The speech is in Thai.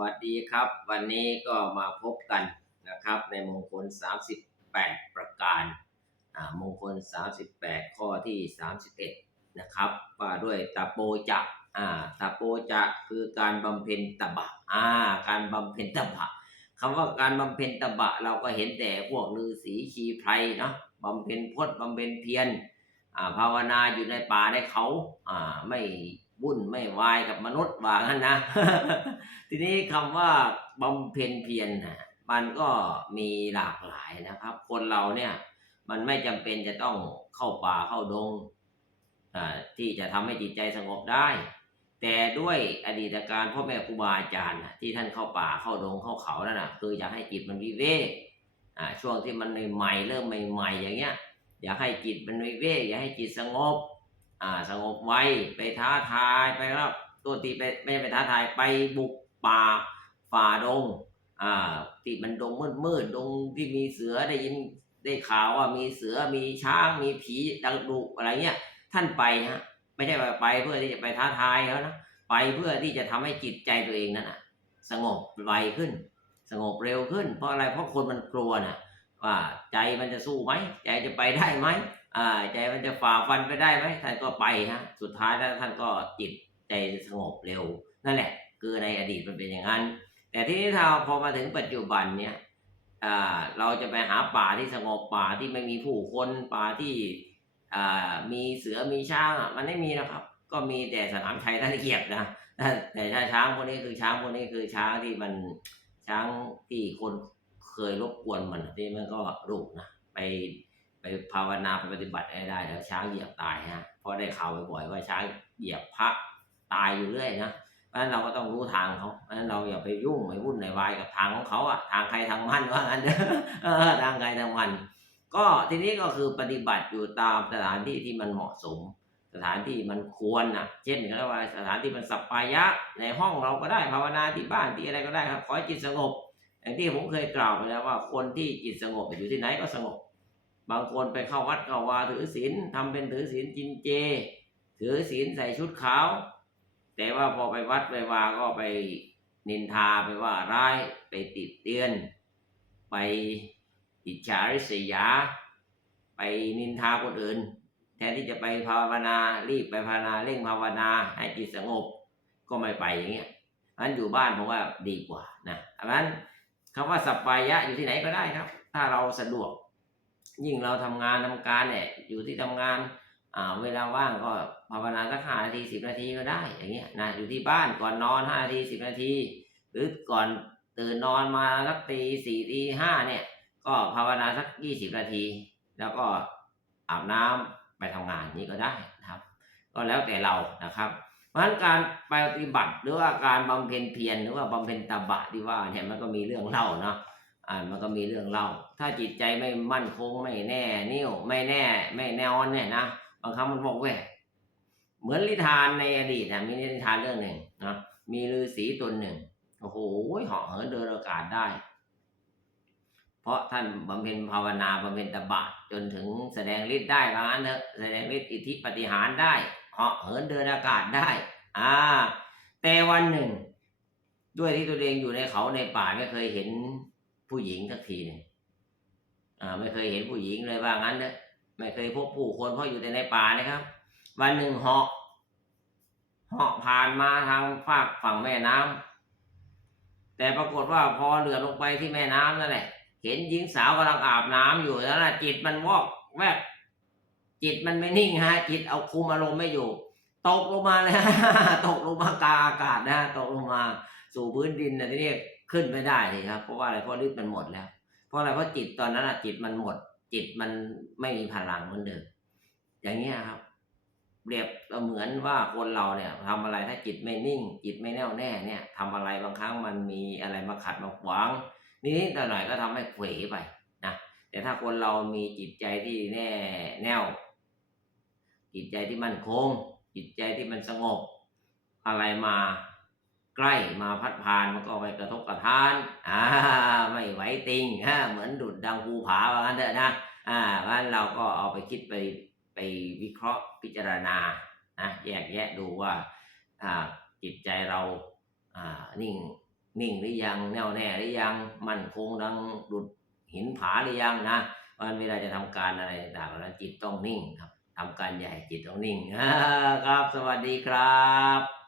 วัสดีครับ วันนี้ก็มาพบกันนะครับ ในมงคล 38 ประการอ่ามงคล 38 ข้อที่ 31 นะครับว่าด้วยตะโปจะอ่าตะโปจะคือการบำเพ็ญตบะอ่าการบำเพ็ญตบะคำว่าการบำเพ็ญตบะเราก็เห็นแต่พวกฤาษีชีไพรเนาะบำเพ็ญพจน์บำเพ็ญเพียรภาวนาอยู่ในป่าในเขาอ่าไม่วุ่นไม่วายกับมนุษย์ว่างั้นนะ ทีนี้คำว่าบำเพ็ญเพียรนะมันก็มีหลากหลายนะครับ คนเราเนี่ยมันไม่จำเป็นจะต้องเข้าป่าเข้าดงอ่าที่จะทำให้จิตใจสงบได้ แต่ด้วยอดีตการพ่อแม่ครูบาอาจารย์ที่ท่านเข้าป่าเข้าดงเข้าเขานั่นนะคืออยากให้จิตมันวิเวกอ่าช่วงที่มันใหม่เริ่มใหม่ๆอย่างเงี้ยอยากให้จิตมันวิเวกอยากให้จิตสงบอ่าสงบไวไปท้าทายไปแล้วตัวตีไปไม่ไปท้าทายไปบุก ป่าฝ่าดงอ่าที่มันดงมืดมืดดงที่มีเสือได้ยินได้ข่าวว่ามีเสือมีช้างมีผีดังดุอะไรเงี้ยท่านไปฮะไม่ใช่ว่าไปเพื่อที่จะไปท้าทายเขานะไปเพื่อที่จะทำให้จิตใจตัวเองนั้นนะสงบไวขึ้น สงบเร็วขึ้น เพราะอะไรเพราะคนมันกลัวน่ะว่าใจมันจะสู้ไหมใจจะไปได้ไหมอ่าใจมันจะฝ่าฟันไปได้ไหมท่านก็ไปฮะสุดท้ายแล้วท่านก็จิตใจสงบเร็วนั่นแหละ คือในอดีตมันเป็นอย่างนั้น แต่ที่นี้ถ้าพอมาถึงปัจจุบันเนี่ยเราจะไปหาป่าที่สงบป่าที่ไม่มีผู้คนป่าที่มีเสือมีช้างมันไม่มีนะครับ ก็มีแต่สนามชัยท่านเกียรตินะแต่แต่ถ้าช้างพวกนี้คือช้างพวกนี้คือช้างที่มันช้างที่คนเคยรบกวนมันที่มันก็รุกนะไปไปภาวนาไปปฏิบัติให้ได้แล้วช้างเหยียบตายฮะเพราะได้ข่าวบ่อยๆว่าช้างเหยียบพระตายอยู่เรื่อยนะ เพราะฉะนั้นเราก็ต้องรู้ทางเขาเพราะฉะนั้นเราอย่าไปยุ่งไปวุ่นในวายกับทางของเขาอะทางใครทางมันว่างั้นเออทางใครทางมัน ก็ทีนี้ก็คือปฏิบัติอยู่ตามสถานที่ที่มันเหมาะสม สถานที่มันควรนะเช่นก็เรียกว่าสถานที่มันสัปปายะ ในห้องเราก็ได้ภาวนาที่บ้านที่อะไรก็ได้ครับขอให้จิตสงบอย่างที่ผมเคยกล่าวไปแล้วว่าคนที่จิตสงบอยู่ที่ไหนก็สงบ บางคนไปเข้าวัดเข้าวาถือศีลทำเป็นถือศีลกินเจ ถือศีลใส่ชุดขาว แต่ว่าพอไปวัดไปวาก็ไปนินทาไปว่าร้ายไปติดเตือน ไปอิจฉาริษยา ไปนินทาคนอื่น แทนที่จะไปภาวนารีบไปภาวนาเร่งภาวนาให้จิตสงบก็ไม่ไปอย่างเงี้ยนั้นอยู่บ้านผมว่าดีกว่านะเพราะฉะนั้นคำว่าสัปปายะอยู่ที่ไหนก็ได้ครับ ถ้าเราสะดวก ยิ่งเราทำงานทำการเนี่ยอยู่ที่ทำงาน เวลาว่างก็ภาวนาสักห้านาทีสิบนาทีก็ได้อย่างเงี้ยนะอยู่ที่บ้านก่อนนอนห้านาทีสิบนาที หรือก่อนตื่นนอนมาสักตีสี่ตีห้าเนี่ย ก็ภาวนาสักยี่สิบนาที แล้วก็อาบน้ำไปทำงานนี้ก็ได้นะครับ ก็แล้วแต่เรานะครับ เพราะฉะนั้นการไปปฏิบัติหรือว่าการบำเพ็ญเพียรหรือว่าบำเพ็ญตบะที่ว่าเนี่ยมันก็มีเรื่องเล่าเนาะอ่ามันก็มีเรื่องเล่า ถ้าจิตใจไม่มั่นคงไม่แน่นิ่วไม่แน่ไม่แน่นอนเนี่ยนะ บางครั้งมันบอกแวกเหมือนนิทานในอดีตนะมีนิทานเรื่องหนึ่งนะมีฤาษีตนหนึ่งโอ้โหเหาะเหินเดินอากาศได้ เพราะท่านบำเพ็ญภาวนาบำเพ็ญตบะจนถึงแสดงฤทธิ์ได้ว่างั้นเถอะแสดงฤทธิ์อิทธิปฏิหารได้เหาะเหินเดินอากาศได้ อ่า แต่วันหนึ่ง ด้วยที่ตัวเองอยู่ในเขาในป่าไม่เคยเห็นผู้หญิงสักทีหนึ่งอ่า ไม่เคยเห็นผู้หญิงเลยว่างั้นเนอะ ไม่เคยพบผู้คนเพราะอยู่แต่ในป่านะครับ วันหนึ่งเหาะเหาะผ่านมาทางฝากฝั่งแม่น้ำแต่ปรากฏว่าพอเหลือลงไปที่แม่น้ำนั่นแหละ เห็นหญิงสาวกำลังอาบน้ำอยู่แล้วนะจิตมันวอกแวบจิตมันไม่นิ่งฮะจิตเอาคุมอารมณ์ไม่อยู่ ตกลงมาเลยตกลงมากาอากาศนะตกลงมา สู่พื้นดินนะที่นี่ขึ้นไม่ได้เลยครับเพราะว่าอะไรเพราะฤทธิ์มันหมดแล้ว เพราะอะไรเพราะจิตตอนนั้นอะจิตมันหมด จิตมันไม่มีพลังเหมือนเดิมอย่างเงี้ยครับเปรียบเหมือนว่าคนเราเนี่ยทำอะไรถ้าจิตไม่นิ่ง จิตไม่แน่วแน่เนี่ยทำอะไรบางครั้งมันมีอะไรมาขัดมาขวางนิดๆหน่อยๆก็ทำให้เขวไปนะแต่ถ้าคนเรามีจิตใจที่แน่แน่วจิตใจที่มั่นคง จิตใจที่มันสงบ อะไรมา ใกล้มาพัดพานมันก็ไปกระทบกระทานอ่าไม่ไหวติงฮะเหมือนดุดดังภูผาว่างั้นเถอะนะอ่าเพราะฉะนั้นเราก็เอาไปคิดไปไปวิเคราะห์พิจารณานะแยกแยะดูว่าอ่าจิตใจเราอ่านิ่งนิ่งหรือยังแน่วแน่หรือยังมั่นคงดังดุดหินผาหรือยังนะวันเวลาจะทำการอะไรต่างๆนั้นจิตต้องนิ่งครับทำการใหญ่จิตต้องนิ่งครับ สวัสดีครับ